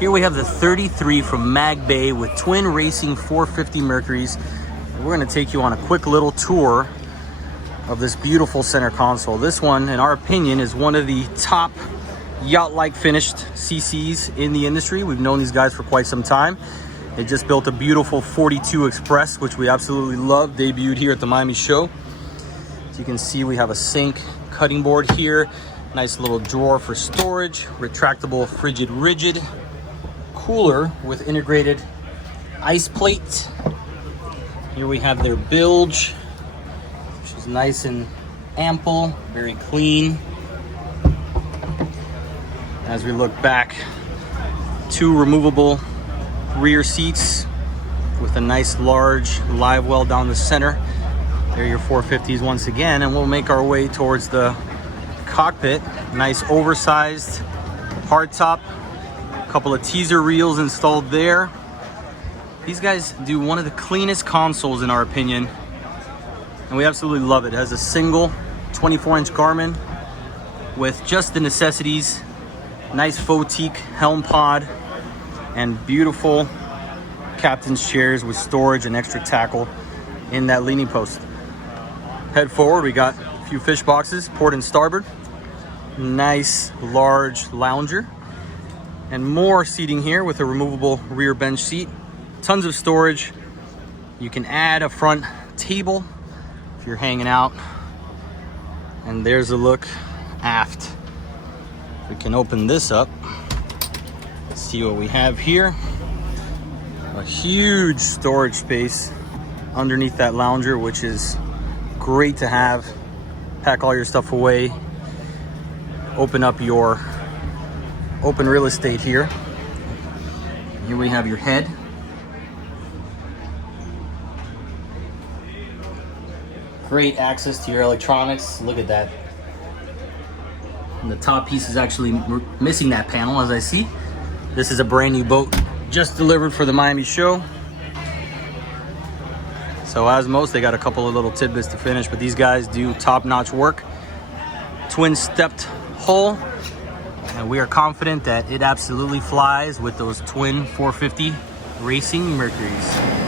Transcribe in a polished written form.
Here we have the 33 from Mag Bay with twin racing 450 Mercuries. And we're gonna take you on a quick little tour of this beautiful center console. This one, in our opinion, is one of the top yacht-like finished CCs in the industry. We've known these guys for quite some time. They just built a beautiful 42 Express, which we absolutely love, debuted here at the Miami show. As you can see, we have a sink cutting board here, nice little drawer for storage, retractable frigid rigid, cooler with integrated ice plate. Here we have their bilge, which is nice and ample, very clean. As we look back, 2 removable rear seats with a nice large live well down the center. There are your 450s once again, and we'll make our way towards the cockpit. Nice oversized hardtop, a couple of teaser reels installed there. These guys do one of the cleanest consoles in our opinion, and we absolutely love it. It has a single 24-inch Garmin with just the necessities. Nice Photic Helm pod and beautiful captain's chairs with storage and extra tackle in that leaning post. Head forward, we got a few fish boxes, port and starboard. Nice large lounger and more seating here with a removable rear bench seat. Tons of storage. You can add a front table if you're hanging out. And there's a look aft. We can open this up, see what we have here. A huge storage space underneath that lounger, which is great to have. Pack all your stuff away. Open up your open real estate here. Here we have your head. Great access to your electronics. Look at that. And the top piece is actually missing that panel, as I see. This is a brand new boat just delivered for the Miami show. So as most, they got a couple of little tidbits to finish, but these guys do top-notch work. Twin stepped hull, and we are confident that it absolutely flies with those twin 450 racing Mercuries.